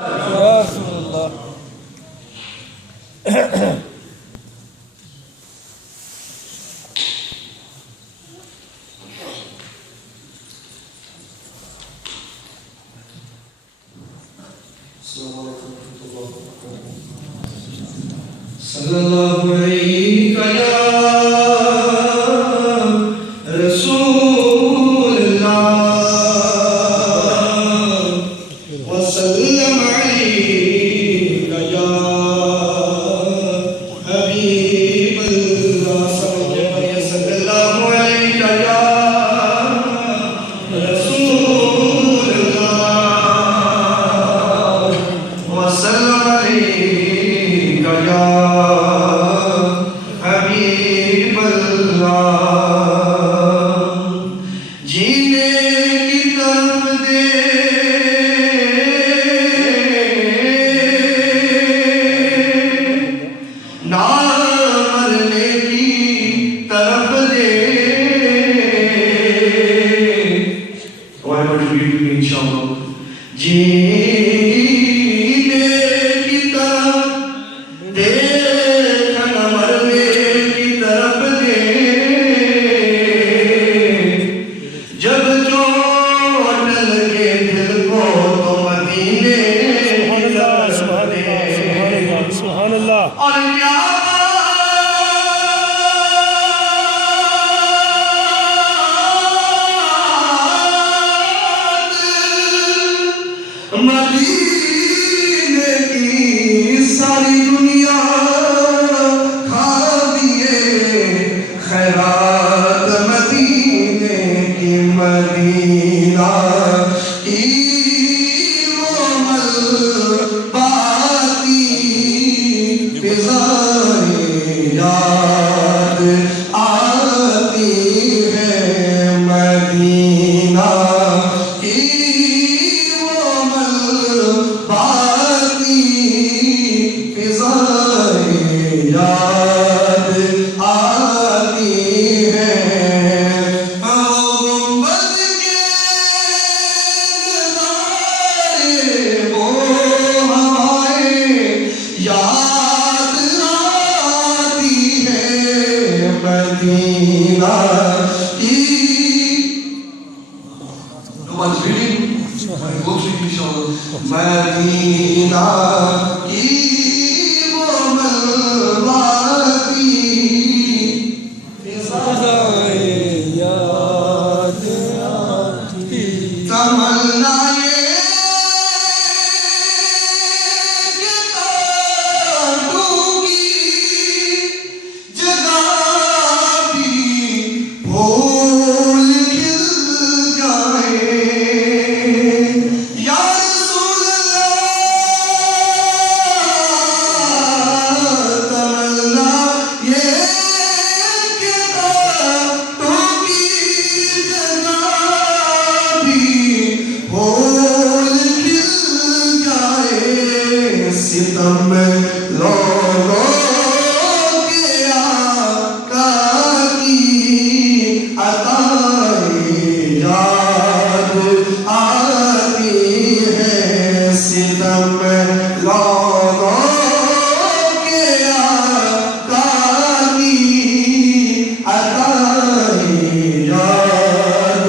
یا رسول اللہ. صلی اللہ علیہ رسول اللہ وسلم علیہ یا حبیب اللہ صلی اللہ علیہ یا رسول اللہ وسلم علیہ یا حبیب اللہ جینے کی طرف دے نہ مرنے کی طرف دے انشاءاللہ جینے کی طرف دے سبحان اللہ. اور کیا مدینے کی ساری دنیا کھا دیے خیرات مدینے کی مدینہ کی وہ ملباتی فضائے یاد آتی ہے مدینہ کی وہ ملباتی فضائے یاد آتی ہے گنبد کے نظارے وہ ہوائیں یاد آتی ہے مدینہ کی مدینہ کی وہ ملباتی فضائے یاد آتی. تمنا ستم لوگوں کے آقا کی عطائے یاد آتی ہے ستم لوگوں کے آقا کی عطائے یاد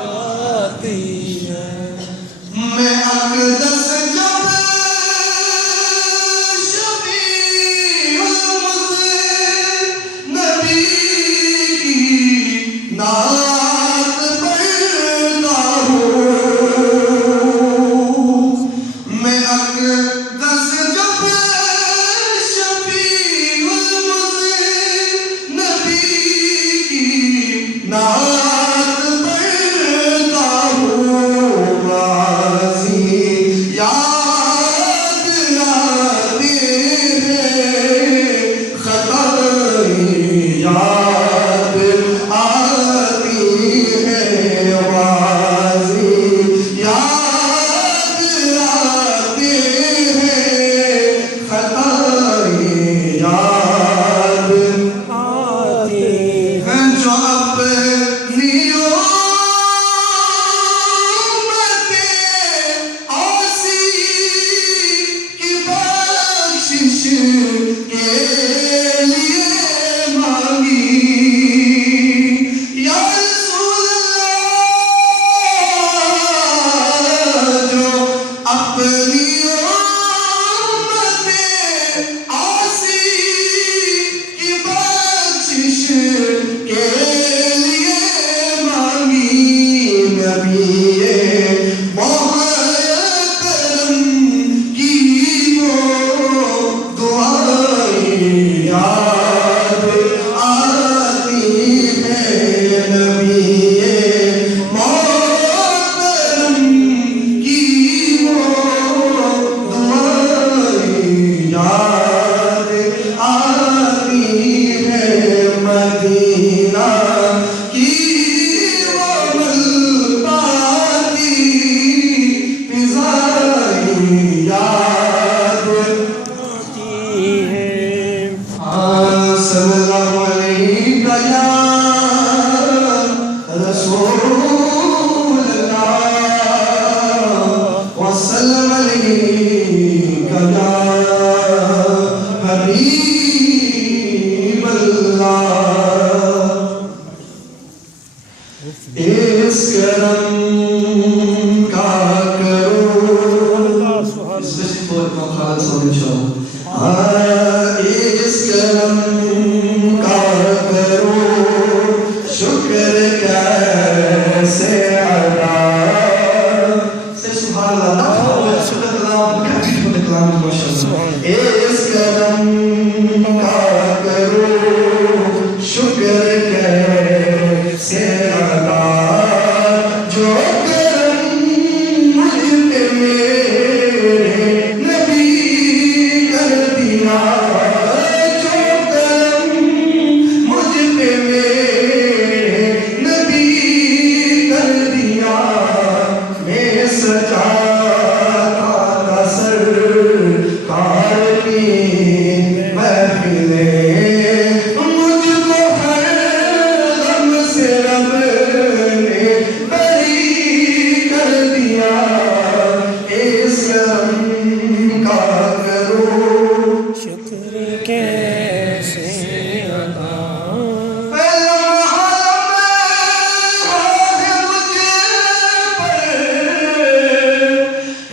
آتی ہے. میں اقدس نعت پڑھتا ہوں میں اقدس جب شفیع المذنبین نبی کی نعت پڑھتا ہوں غازی یاد آتے ہیں خطائے یاد آتی ہے غازی یاد آتے ہیں خطائے یاد آتی ہیں جو اپنی امت آسی اس کرم کا کرو شکر کیسے ادا سے سبحان اللہ شکر کلام حبیب کلام ماشاءاللہ اس کرم کا کرو شکر کیسے ادا جو کرم مجھ پہ میرے نبی کر دیا جو کرم مجھ پہ میرے نبی کر دیا میں سجاتا تھا سرکار کی محفلیں مجھ کو ہر غم سے رب نے بری کر دیا اس کرم کا کرو شکر کیسے ادا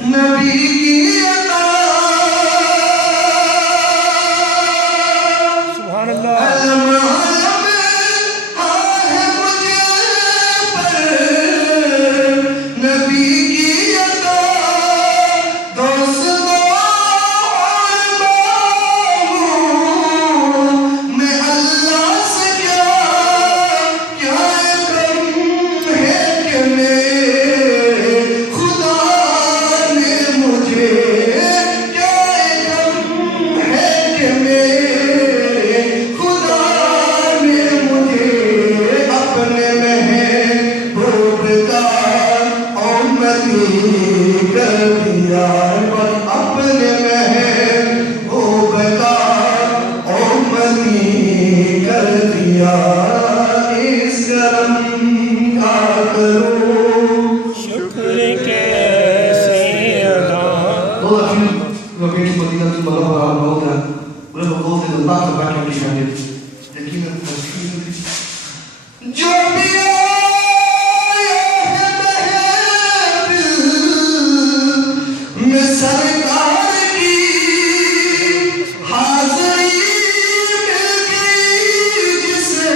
نبی کی عطا سبحان اللہ نبی کی عطا دوست میں اللہ سے کیا کرم ہے کہ میرے خدا نے مجھے کیا کرم ہے کہ میرے خدا نے مجھے اپنے محبوب کا امتی کر دیا اپنے محبوب کا امتی کر دیا اس کرم کا کرو شکر کیسے ادا Well, if you go here to Medina to Malabar, I know that whatever goes in the back of back of the shahid. جو بھی آیا ہے محفل میں سرکار کی حاضری مل گئی جسے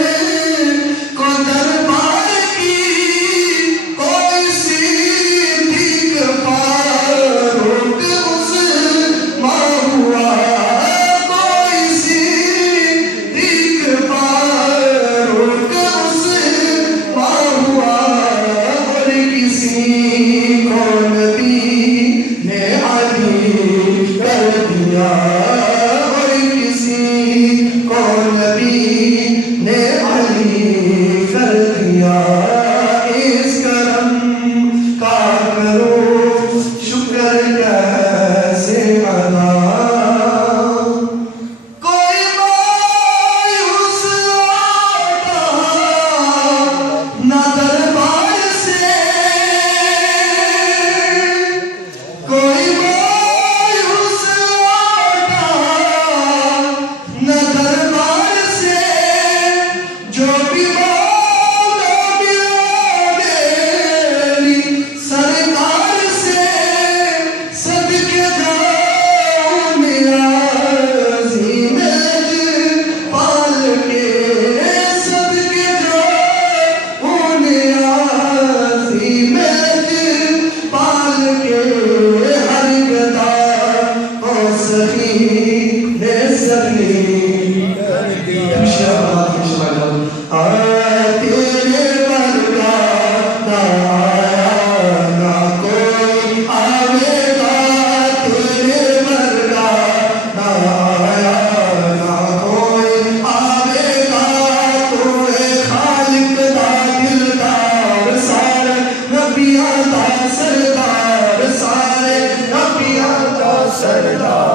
کو دربار کی کوئی صدیق فاروق اس ماں ہوا کوئی صدیق فاروق اس ماں ہوا اور کسی کو نبی نے علی کر دیا اور کسی کو نبی نے علی کر دیا اس کرم کا کرو شکر کیسے ادا کوئی مایوس لوٹا نہ دربار سے کوئی مایوس لوٹا نہ دربار سے جو بھی مولا ملا میری سرکار سے صدقے جاؤں میرا عظیم پال کے صدقے جاؤں میرا عظیم پال کے ہر گدا او سخی نے سخی تیرے برگا نہ آیا نہ کوئی آئے گا تیرے برگا نہ آیا نہ کوئی آئے گا تو اے خالق دا دلدار سارے نبیاں دا سردار سارے نبیاں دا سردار